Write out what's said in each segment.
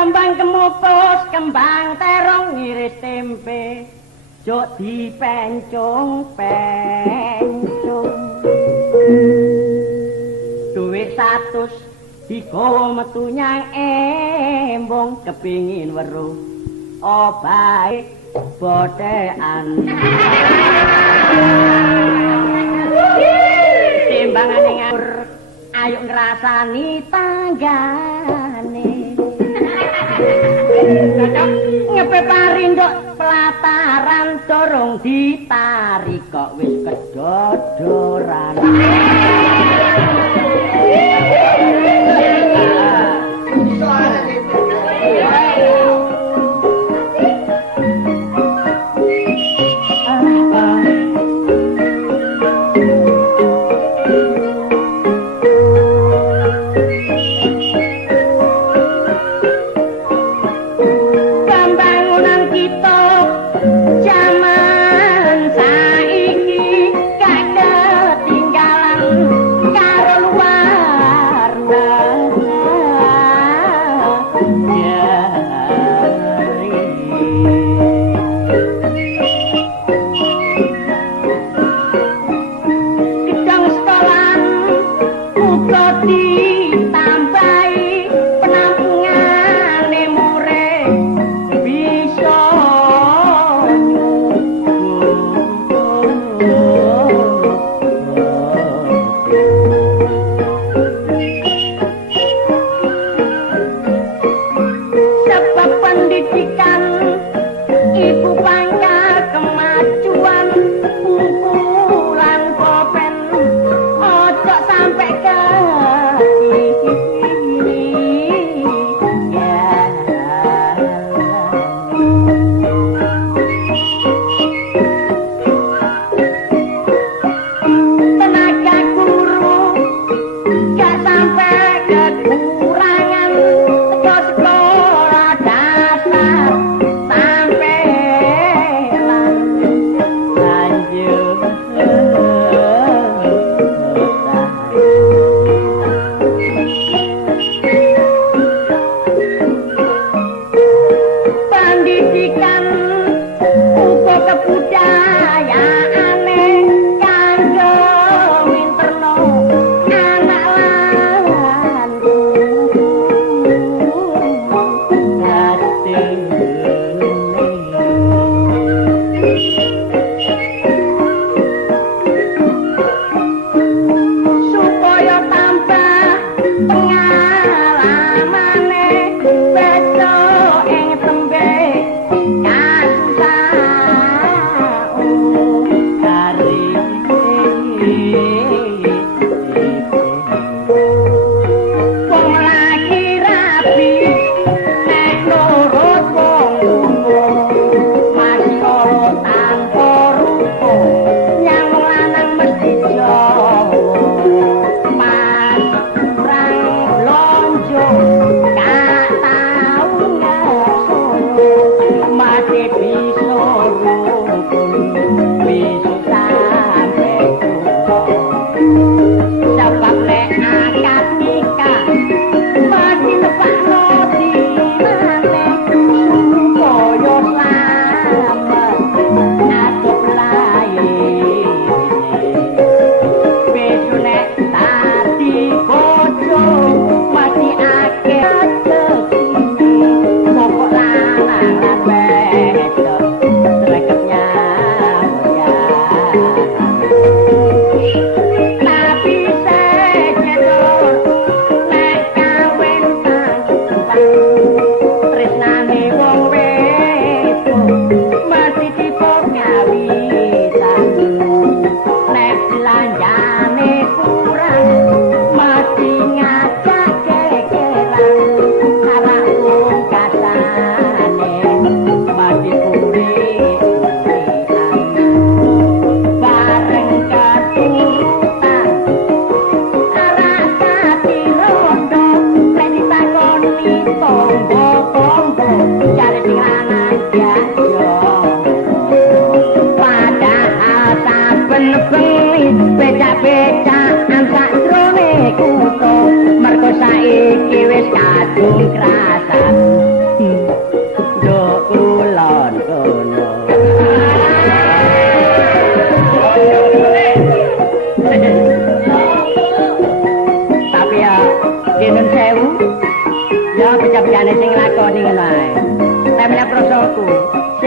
kembang kemupus, kembang terong ngiris tempe. Jok dipencung-pencung. Duit 100 digawa metu nyang embong kepingin weruh. Obahe bothekan. Timbangane ngawur ayo ngrasani tanggane. Ngepe parindok pelataran dorong ditarik kok wis kedodoran.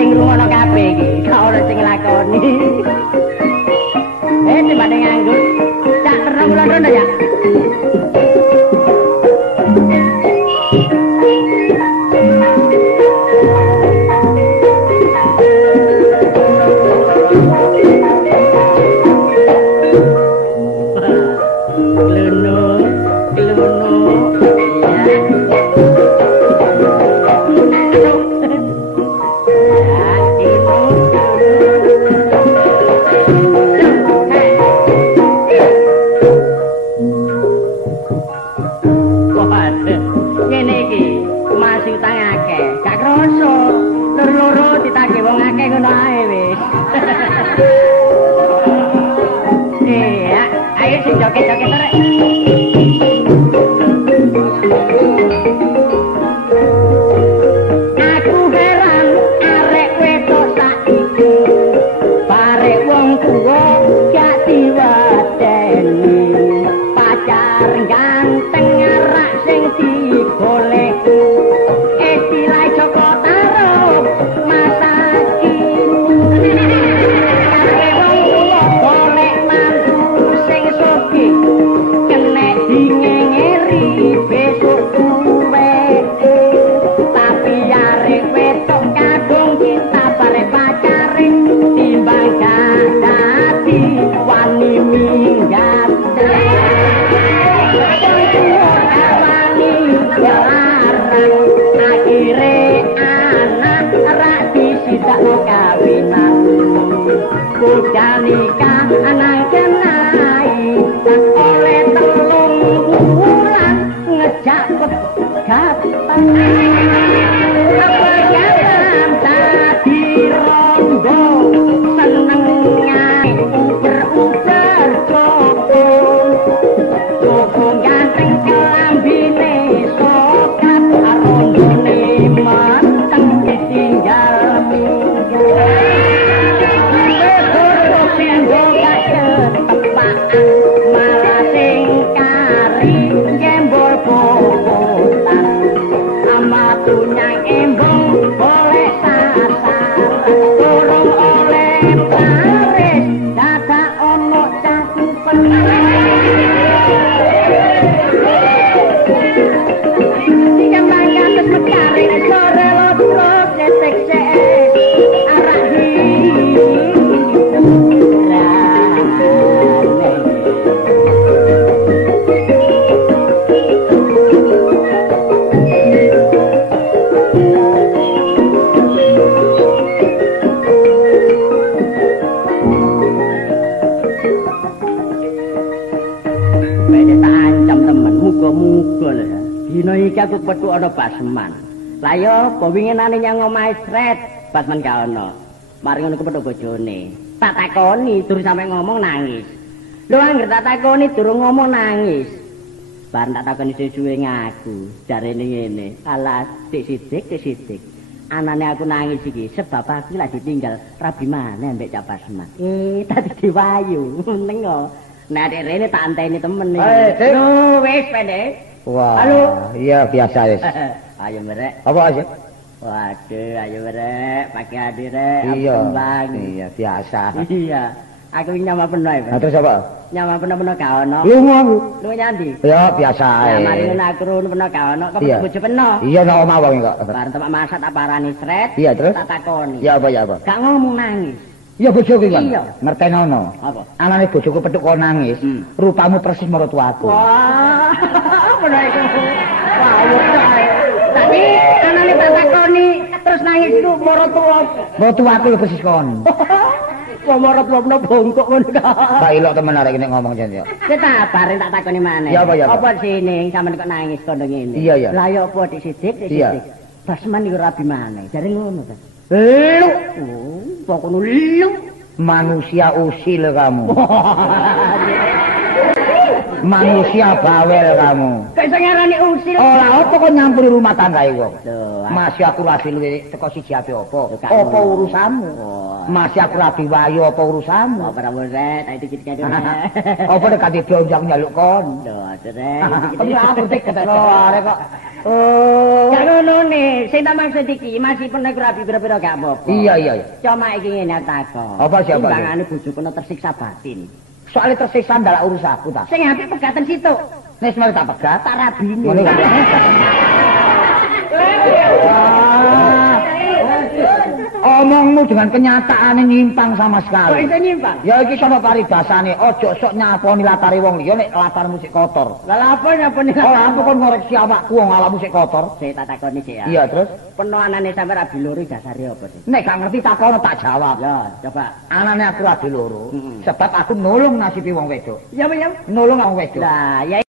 sing ngrungokno kabeh iki, gak ono sing nglakoni. Timbane nganggur. Cak terus kula rono ya. Aku petuk ana Basman. Lah ya apa winginane nyang omahe Sret, Basman gak ana. Mari ngono kepethuk bojone. Tak takoni durung sampe ngomong nangis. Lho anggere tak takoni durung ngomong nangis. Bar tak takoni suwe ngaku, jarene ngene. Alah, Dik Sidik. Anane aku nangis iki sebab aku lagi ditinggal rabi maneh mbek Cak Basman. Tadi diwayu. Ning kok. Nek rene tak anteni temen iki. Lho wis pendek. Wah, halo. Iya biasa wis. Ayo merek. Apa aja? Waduh, ayo merek, pakai adi rek. Iya, biasa. Iya. Aku nyama penuh ya. Nah, terus apa? Nyama penuh gak ono. Lu nyandi. Ya biasa ae. Nah, mari ngono aku runu penuh gak ono, kok bojo penuh. Iya nek omah wong kok. Bar tempat masak tak parani Sret. Iya, terus? Tak takoni. Ya apa? Gak ngomong nangis. Iya bojoku kan. Iya. Ngertenono. Apa? Anane bojoku petuk kok nangis. Rupamu persis maratuaku. Wah. Bener iku. Wah, tapi anane tak takoni terus nangis iku maratuwa. Maratuaku lho persis kon. Wong maratuwa bongkok ngono ta. Tak ilok temen arek nek ngomong jan ya. Kita bare tak takoni maneh. Ya apa? Apa sini sampean kok nangis kono ngene? Iya. Lah ya apa Dik Sidik? Basman iku rabi maneh. Jare ngono ta. Lu. Pokoke lu. Manusia usil kamu. Manusia bawel kamu. Kok iso ngarani usil? Ora apa kok nyampuri rumah tangga iki kok. Lho, Masih aku lagi luwe teko siji ape apa? Apa urusanmu? Masih aku rabi wayo apa urusanmu? Apa rambut Red, ayo dikit-dikit. Apa nek kate diojang nyaluk kon? Lho, Red. Tapi aku tek keteno arek kok. Ya ngono nih, sing tak maksud iki masih pernah rabi pira-pira gak apa-apa. Iya. Cuma iki ngene takon. Apa siapa? Timbangane bojoku tersiksa batin. Soalnya tersiksa ndak urusanku ta. Sing apik pegatan situ. Nek mari tak pegat, Tak rabine. ngene. Omongmu dengan kenyataan nyimpang sama Kok sekali. iso nyimpang? Ya iki sapa paribasane, ojo sok nyaponi latare wong liya nek latarmu sik kotor. Lah apa nyapone? Oh, aku kon ngoreksi awakku wong awakmu sik kotor. Saya tak takoni sik ya. Iya, terus Penoanane sampe rabi loro dasare apa sih? nek gak ngerti takono tak jawab. Ya, coba. Anane aku rabi loro, Mm-mm. sebab aku nulung nasibe wong wedok. Ya, ya. Nulung wong wedok. Lah, ya